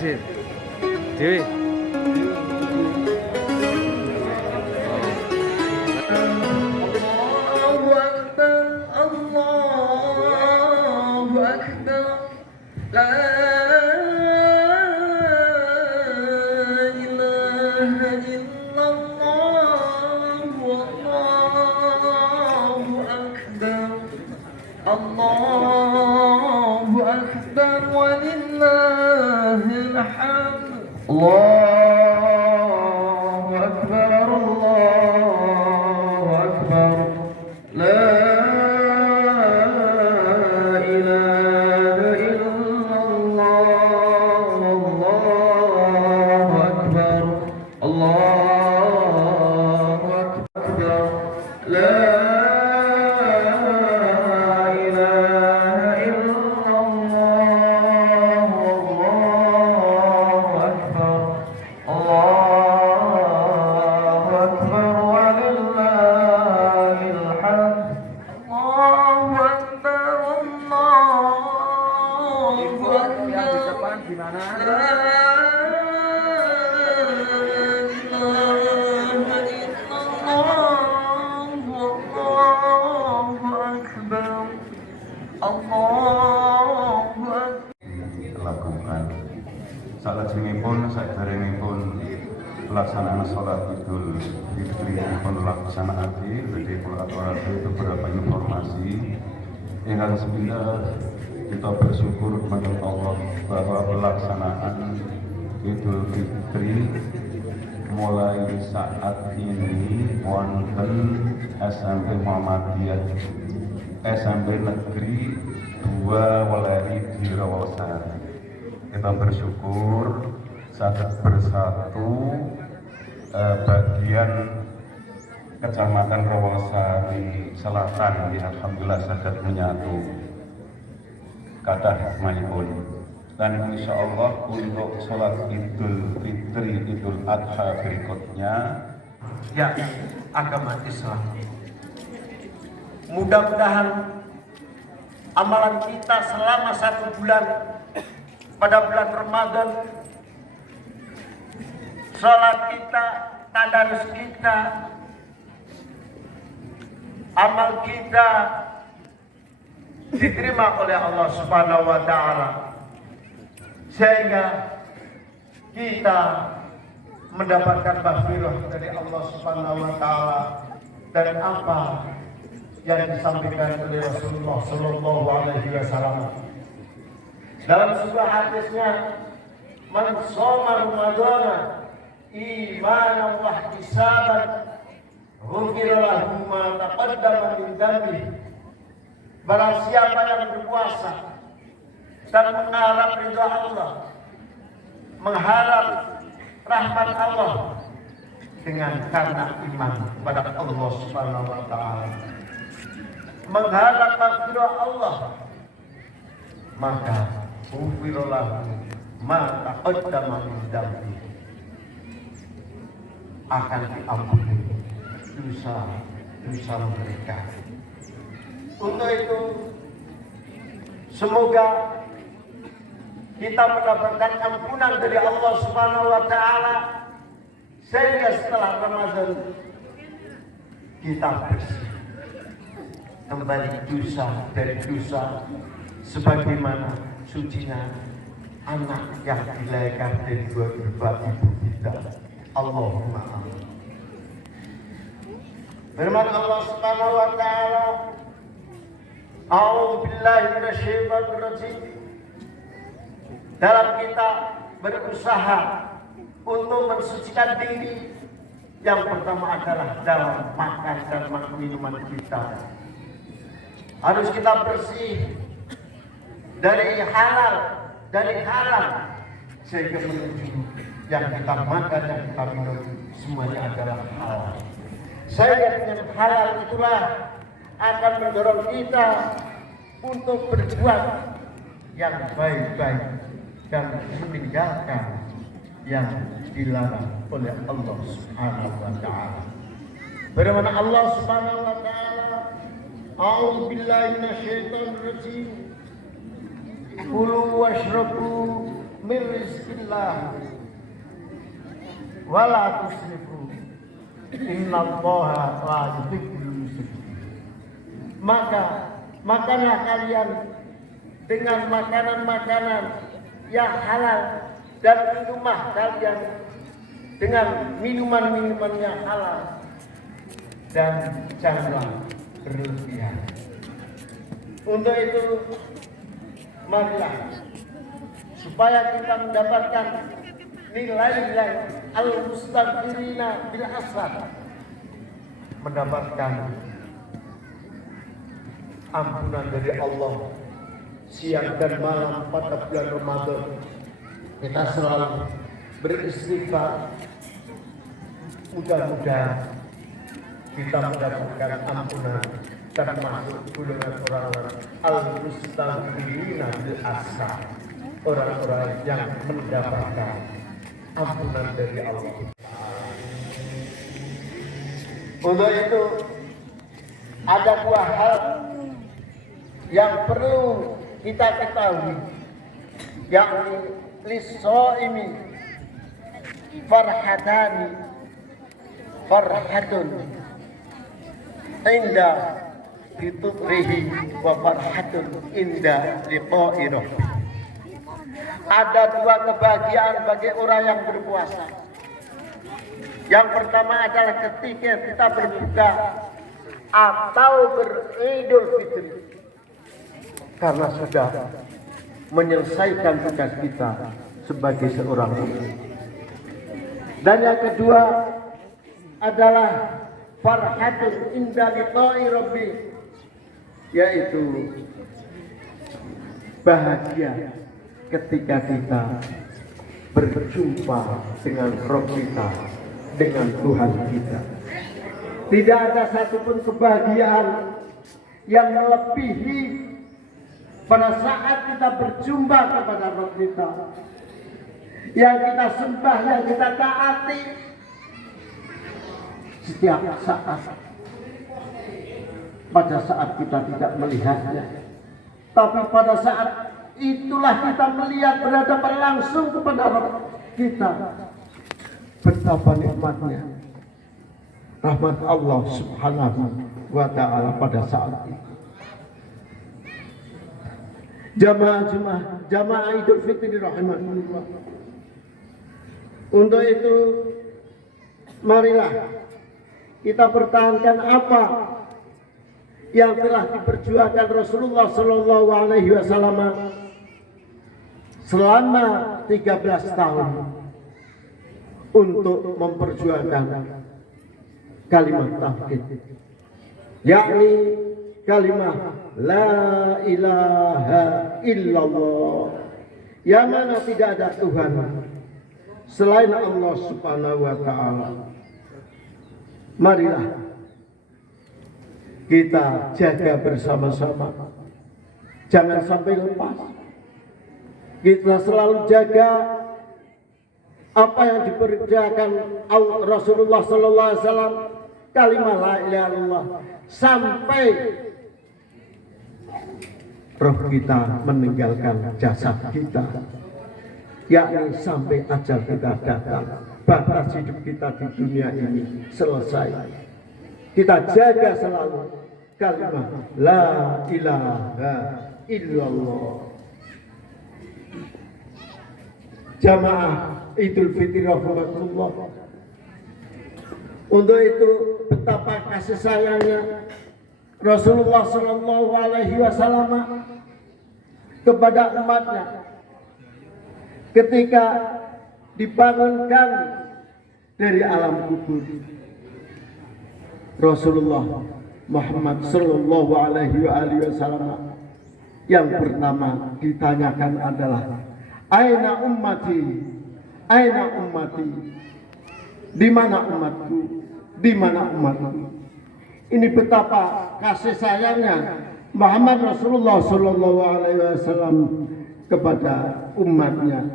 sih. Dewi. Allahu Akbar, Allahu Akbar. La ilaha illallah, Allahu Akbar. Allahu Akbar walillahil hamd. Allahu Akbar, Allahu Akbar. La ilaha illallah, Allahu Akbar. Allahu Akbar. La lakukan. Salajengipun saderengipun pelaksanaan sholat Idul Fitri pun dilaksanakan. Jadi kula aturaken beberapa informasi. Ingkang sepindah kita bersyukur kepada Allah bahwa pelaksanaan Idul Fitri mulai saat ini wonten SMP Muhammadiyah SMP Negeri 2 Weleri di Rawasari. Kita bersyukur sangat bersatu bagian Kecamatan Rawasari Selatan, alhamdulillah sangat menyatu kathah hikmahipun. Dan insya Allah untuk sholat Idul Fitri, Idul Adha berikutnya, ya agama Islam. Mudah-mudahan amalan kita selama 1 bulan pada bulan Ramadan, sholat kita, tadarus kita, amal kita diterima oleh Allah Subhanahu wa Ta'ala, sehingga kita mendapatkan maghfirah dari Allah Subhanahu wa Ta'ala dan apa yang disampaikan oleh Rasulullah Sallallahu Alaihi Wasallam dalam sebuah hadisnya, man shoma Ramadana imanan wa ihtisaban ghufira lahu ma taqaddama min dhanbi. Barang siapa yang berpuasa dan mengharap ridha Allah, mengharap rahmat Allah dengan karena iman pada Allah Subhanahu wa Ta'ala, mengharap maghfirah Allah, maka ghufira lahu ma taqaddama min dhanbi, akan diampuni dosa mereka. Untuk itu semoga kita mendapatkan ampunan dari Allah Subhanahu wa Ta'ala, sehingga setelah Ramadan kita bersih kembali dosa dari dosa, sebagaimana sucinya anak yang dilahirkan dari dua ibu kita. Allahumma amin. Firman Allah Subhanahu wa Ta'ala, a'udzu billahi minasyaitonir rajim. Dalam kita berusaha untuk mensucikan diri, yang pertama adalah dalam makan dan minuman kita. Harus kita bersih dari halal, dari haram, sehingga menuju yang kita makan dan kita minum semuanya adalah halal. Sehingga dengan halal itulah akan mendorong kita untuk berbuat yang baik-baik dan meninggalkan yang dilarang oleh Allah Subhanahu wa Ta'ala. Firman Allah Subhanahu wa Ta'ala, a'udzu billahi minasyaitonir rajim. Kulu washrabu min rizqillah wala tusrifu innallaha la yuhibbul musrifin. Maka makanlah kalian dengan makanan-makanan yang halal dan minumlah kalian dengan minuman-minuman yang halal dan janganlah berlebihan. Untuk itu marilah supaya kita mendapatkan nilai-nilai al-mustaghfirina bil asar, mendapatkan ampunan dari Allah siang dan malam pada bulan Ramadan. Kita selalu beristighfar, mudah-mudahan kita mendapatkan ampunan dan masuk golongan orang-orang al-mustaghfirina bil asar, orang-orang yang mendapatkan ampunan dari Allah. Untuk itu ada dua hal yang perlu kita ketahui, yakni lis-shaimi farhatun inda fitutrihi wa farhatun inda liqa'i rabbih. Ada dua kebahagiaan bagi orang yang berpuasa. Yang pertama adalah ketika kita berbuka atau beridul fitri, karena sudah menyelesaikan tugas kita sebagai seorang muslim. Dan yang kedua adalah farhatun inda liqa'i rabbi, yaitu bahagia ketika kita berjumpa dengan Rabb kita, dengan Tuhan kita. Tidak ada satupun kebahagiaan yang melebihi pada saat kita berjumpa kepada Rabb kita, yang kita sembah, yang kita taati setiap saat. Pada saat kita tidak melihatnya, tapi pada saat itulah kita melihat berhadapan langsung kepada Rabb kita. Betapa nikmatnya rahmat Allah Subhanahu wa ta'ala pada saat itu. Jamaah Idul Fitri rahimahullah. Untuk itu marilah kita pertahankan apa yang telah diperjuangkan Rasulullah Sallallahu Alaihi Wasallam selama 13 tahun untuk memperjuangkan kalimat tauhid, yakni kalimat la ilaha illallah, yang mana tidak ada Tuhan selain Allah Subhanahu wa ta'ala. Marilah kita jaga bersama-sama, jangan sampai lepas. Kita selalu jaga apa yang diperjakan Rasulullah Sallallahu Alaihi Wasallam, kalimat la ilaha illallah, sampai roh kita meninggalkan jasad kita, yakni sampai ajal kita datang, batas hidup kita di dunia ini selesai. Kita jaga selalu kalimat la ilaha illallah. Jamaah Idul Fitri rahmatullah. Untuk itu betapa kasih sayangnya Rasulullah Sallallahu Alaihi Wasallam kepada umatnya ketika dibangunkan dari alam kubur. Rasulullah Muhammad Sallallahu Alaihi Wasallam yang pertama ditanyakan adalah aina ummati, aina ummati, di mana umatku, di mana umatku. Ini betapa kasih sayangnya Muhammad Rasulullah Sallallahu Alaihi Wasallam kepada umatnya,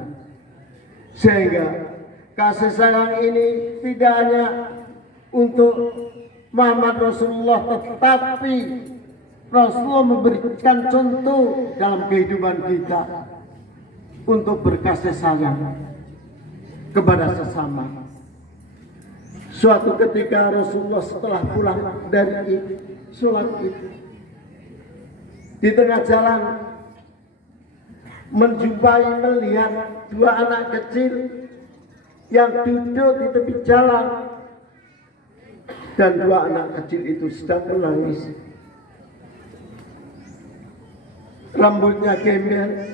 sehingga kasih sayang ini tidak hanya untuk Muhammad Rasulullah, tetapi Rasulullah memberikan contoh dalam kehidupan kita. untuk berkasih sayang kepada sesama. Suatu ketika Rasulullah setelah pulang dari sholat itu, di tengah jalan melihat dua anak kecil yang duduk di tepi jalan, dan dua anak kecil itu sedang menangis. Rambutnya gembel.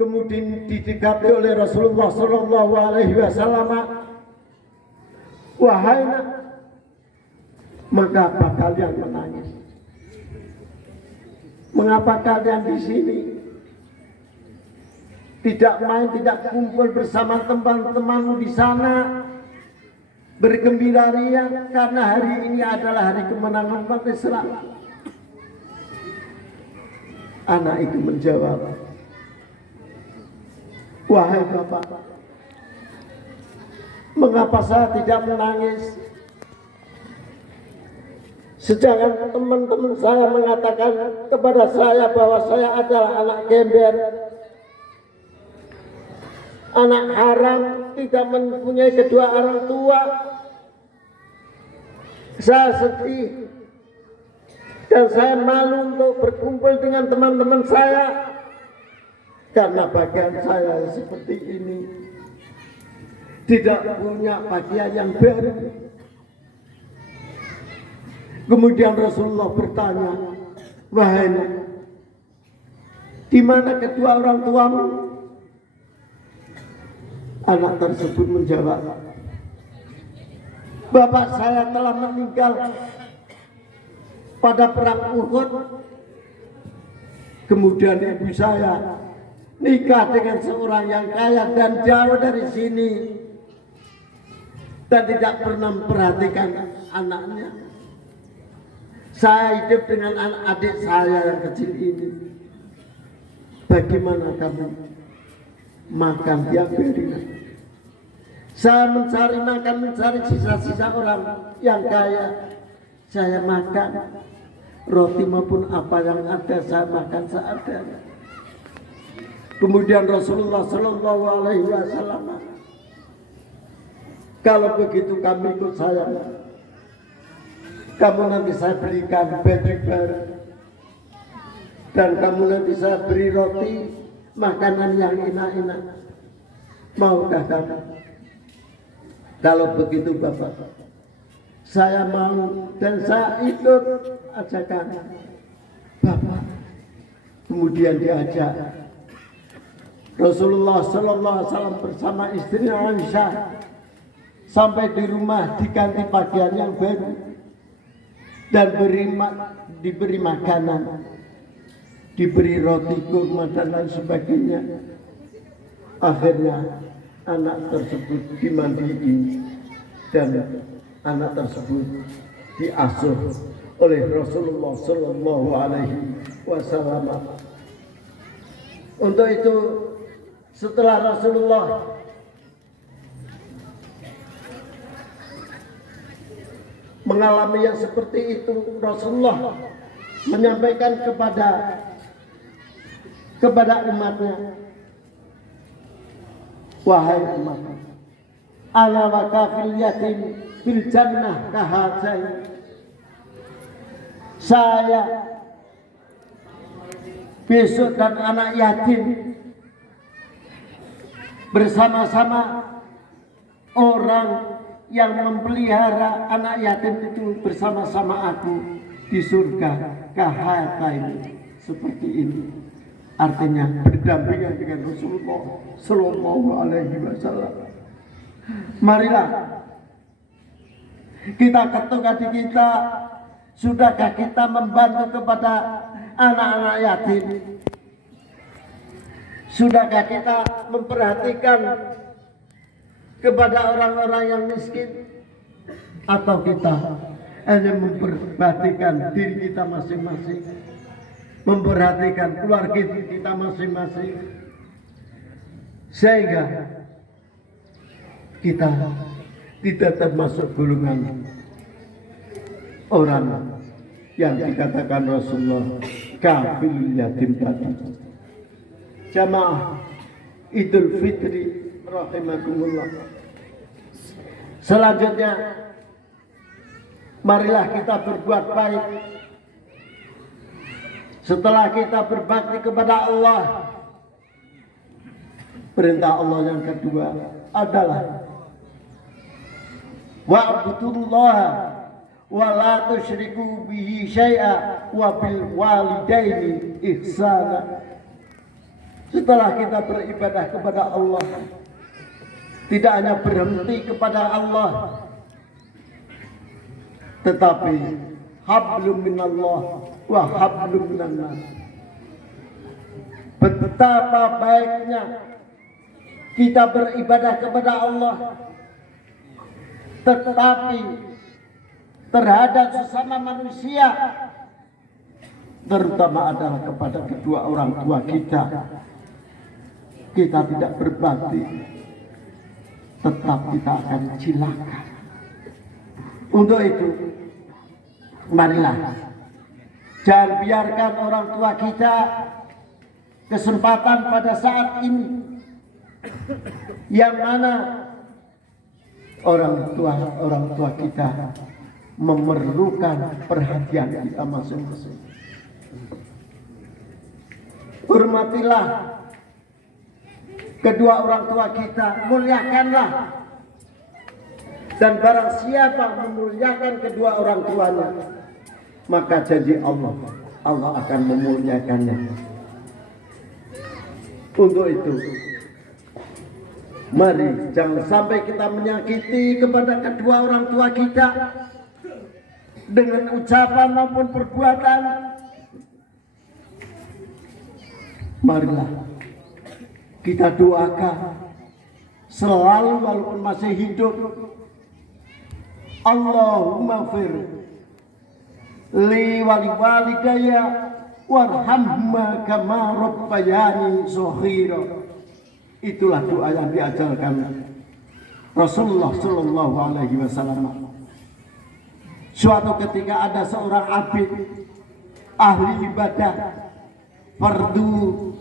Kemudian didekati oleh Rasulullah Shallallahu Alaihi Wasallam. Wahai nak, mengapa kalian menangis? Mengapa kalian di sini tidak main, tidak kumpul bersama teman-temanmu di sana, bergembira ria karena hari ini adalah hari kemenangan umat Islam? Anak itu menjawab, wahai bapak, mengapa saya tidak menangis? Sedangkan teman-teman saya mengatakan kepada saya bahwa saya adalah anak gembel, anak haram, tidak mempunyai kedua orang tua. Saya sedih dan saya malu untuk berkumpul dengan teman-teman saya karena bagian saya seperti ini, tidak punya pakaian yang baru. Kemudian Rasulullah bertanya, wahai nak, di mana kedua orang tuamu? Anak tersebut menjawab, bapak saya telah meninggal pada perang Uhud. Kemudian ibu saya nikah dengan seorang yang kaya dan jauh dari sini dan tidak pernah memperhatikan anaknya. Saya hidup dengan adik saya yang kecil ini. Bagaimana kamu makan tiap hari? Saya mencari makan, mencari sisa-sisa orang yang kaya. Saya makan roti maupun apa yang ada, saya makan seadanya. Kemudian Rasulullah Shallallahu Alaihi Wasallam, kalau begitu kami ikut saya. Kamu nanti saya berikan baju baru, dan kamu nanti saya beri roti, makanan yang enak-enak. Maukah kamu? Kalau begitu bapak, saya mau dan saya ikut ajakan bapak. Kemudian diajak Rasulullah Sallallahu Alaihi Wasallam bersama istrinya Aisyah sampai di rumah, diganti pakaian yang baru dan diberi makanan, diberi roti, kurma dan lain sebagainya. Akhirnya anak tersebut dimandiin dan anak tersebut diasuh oleh Rasulullah Sallallahu Alaihi Wasallam. Untuk itu, setelah Rasulullah mengalami yang seperti itu, Rasulullah menyampaikan kepada umatnya, wahai umat, ana wa kafil yatim bil jannah kahajain. Saya besok dan anak yatim bersama-sama orang yang memelihara anak yatim itu bersama-sama aku di surga kahajain, seperti ini. Artinya berdampingan dengan Rasulullah Sallallahu Alaihi Wasallam. Marilah kita ketuk hati kita. Sudahkah kita membantu kepada anak-anak yatim? Sudahkah kita memperhatikan kepada orang-orang yang miskin? Atau kita hanya memperhatikan diri kita masing-masing, memperhatikan keluarga kita masing-masing, sehingga kita tidak termasuk golongan orang yang dikatakan Rasulullah kafilul yatim tadi. jamaah Idul Fitri rahimakumullah. Selanjutnya, marilah kita berbuat baik. Setelah kita berbakti kepada Allah, perintah Allah yang kedua adalah wa'budullaha wa la tusyriku bihi syai'a wa bil walidaini ihsana. Setelah kita beribadah kepada Allah, tidak hanya berhenti kepada Allah, tetapi hablum minallah wa hablum minannas. Betapa baiknya kita beribadah kepada Allah, tetapi terhadap sesama manusia, terutama adalah kepada kedua orang tua kita tidak berbakti, tetap kita akan cilaka. Untuk itu, marilah jangan biarkan orang tua kita kesempatan pada saat ini, yang mana orang tua kita memerlukan perhatian kita masing-masing. Hormatilah kedua orang tua kita, muliakanlah. Dan barang siapa memuliakan kedua orang tuanya, maka janji Allah akan memuliakannya. Untuk itu, mari jangan sampai kita menyakiti kepada kedua orang tua kita dengan ucapan maupun perbuatan. Marilah kita doakan selalu walaupun masih hidup, Allahumma fir li wali walidayya warhamma kama rabbayani shaghira. Itulah doa yang diajarkan Rasulullah sallallahu alaihi wasallam. Suatu ketika ada seorang abid ahli ibadah fardu,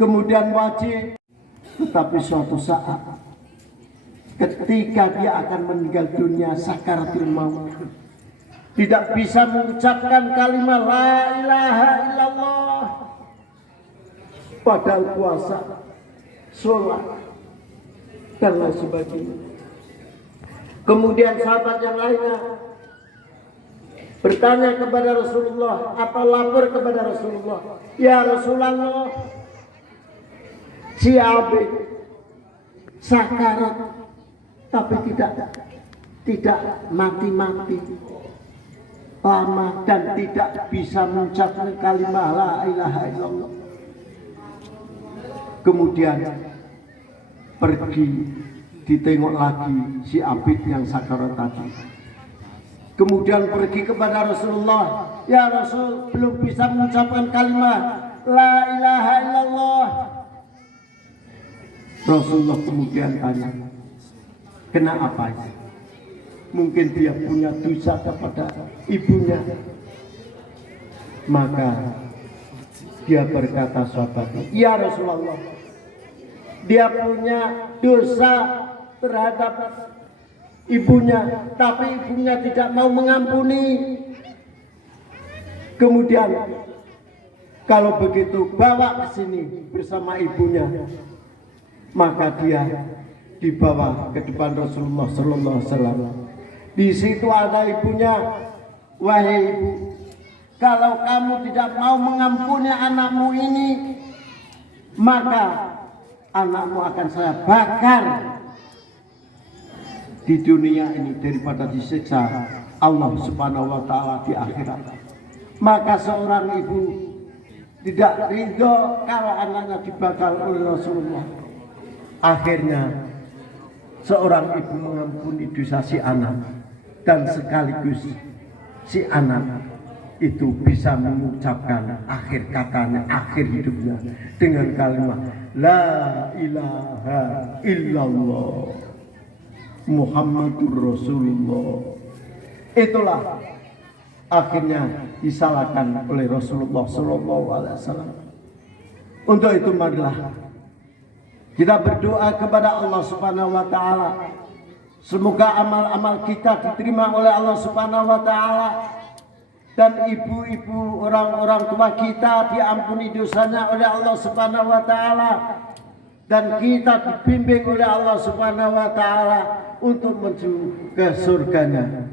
kemudian wajib, tetapi suatu saat ketika dia akan meninggal dunia sakaratul maut, tidak bisa mengucapkan kalimat la ilaha illallah, padahal puasa, sholat, dan lain sebagainya. Kemudian sahabat yang lainnya bertanya kepada Rasulullah atau lapor kepada Rasulullah, ya Rasulullah, si abid sakarat tapi tidak mati-mati lama dan tidak bisa mengucapkan kalimat la ilaha illallah. Kemudian pergi ditengok lagi si abid yang sakarat tadi. Kemudian pergi kepada Rasulullah, ya Rasul, belum bisa mengucapkan kalimat la ilaha illallah. Rasulullah kemudian tanya, kenapa? Mungkin dia punya dosa kepada ibunya. Maka dia berkata, sahabatnya, ya Rasulullah, dia punya dosa terhadap ibunya, tapi ibunya tidak mau mengampuni. Kemudian kalau begitu bawa ke sini bersama ibunya. Maka dia dibawa ke depan Rasulullah sallallahu alaihi wasallam. Di situ ada ibunya. Wahai ibu, kalau kamu tidak mau mengampuni anakmu ini, maka anakmu akan saya bakar di dunia ini daripada disiksa Allah Subhanahu wa taala di akhirat. Maka seorang ibu tidak ridho kalau anaknya dibakar oleh Rasulullah. Akhirnya seorang ibu mengampuni dosa si anak, dan sekaligus si anak itu bisa mengucapkan akhir katanya, akhir hidupnya dengan kalimat la ilaha illallah Muhammadur Rasulullah. Itulah akhirnya disalahkan oleh Rasulullah sallallahu alaihi wasallam. Untuk itu marilah kita berdoa kepada Allah Subhanahu wa taala. Semoga amal-amal kita diterima oleh Allah Subhanahu wa taala. Dan ibu-ibu orang-orang tua kita diampuni dosanya oleh Allah Subhanahu wa taala. Dan kita dibimbing oleh Allah Subhanahu wa taala untuk menuju ke surganya.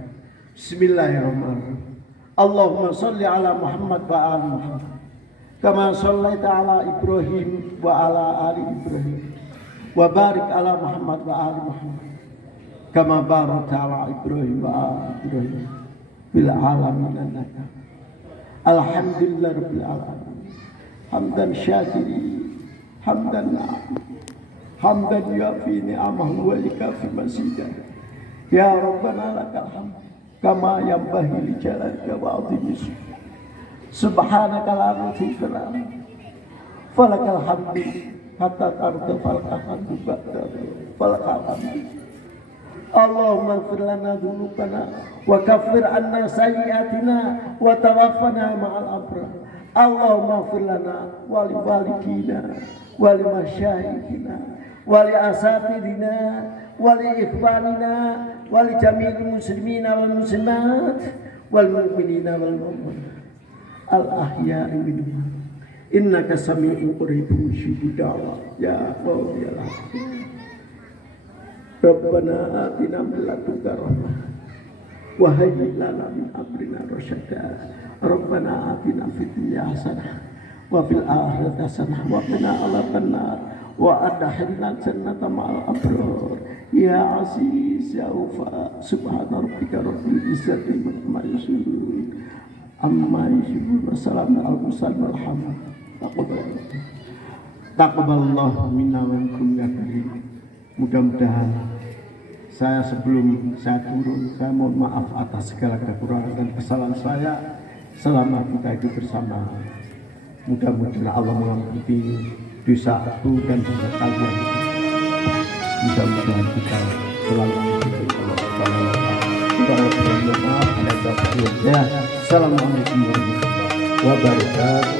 Bismillahirrahmanirrahim. Allahumma sholli ala Muhammad wa ala Muhammad. Kama shallaita ala Ibrahim wa ala ali Ibrahim. Wa barik ala Muhammad wa ali Muhammad. Kama barakta ala Ibrahim wa ala Ibrahim. Bil alamin innaka. Alhamdulillah rabbil alamin. Hamdan syakiri, hamdan na'am. Hamdan yafi ni'amahu wa yakafi masidah. Ya Rabbana lakal hamd kama yanbaghi li jalalika wa 'azimi sultanik. Subhanaka la ilaha illa anta. Falakal hamdu hatta tarda falakal hamdu ba'da falakal hamdu. Allahumma ighfir lana dhunubana wa kaffir anna sayyi'atina wa tawaffana ma'al abrar. Allahumma ighfir lana wa li walidina wa li masyayikhina wa li asatidina wa li ikhwanina wa li jami'il muslimina wal muslimat wal mu'minina wal mu'minat al ahya'i minhum innaka sami'un qaribun mujibud da'wat ya qawmi ya Rabbana atina min ladunka rahmah wa hayyi lana min amrina rasyada. Rabbana atina fid dunya hasanah wa fil akhirati hasanah wa qina adzabannar wa adkhilna jannata ma'al abrar. Ya Aziz ya Ghaffar, subhana rabbika rabbil izzati amma yasifun. Amma yasifun wa salamun alal mursalin walhamdulillah. Taqabbalallahu minna wa minkum ya karim. Mudah-mudahan sebelum saya turun, saya mohon maaf atas segala kekurangan dan kesalahan saya selama kita hidup bersama. Mudah-mudahan Allah mengampuni dosa aku dan dosa kalian. Mudah-mudahan kita selalu diberkati Allah Subhanahu wa taala. Assalamualaikum warahmatullahi wabarakatuh.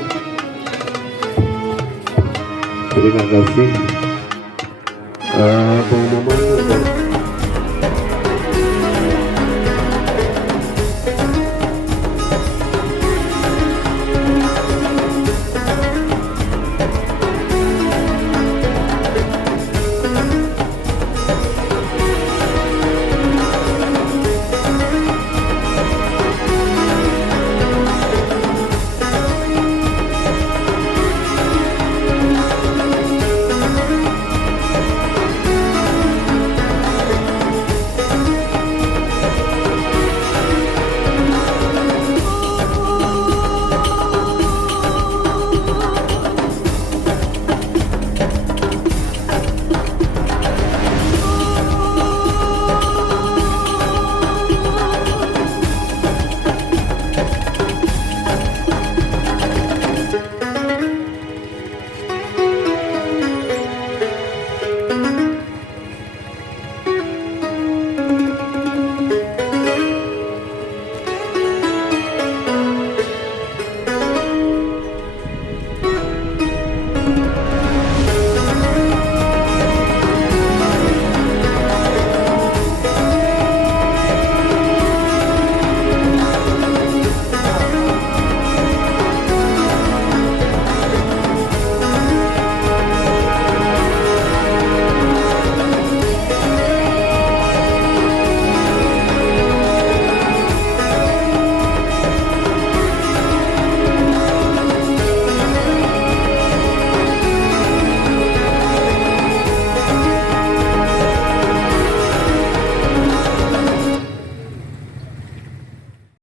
Terima kasih. Bang Maman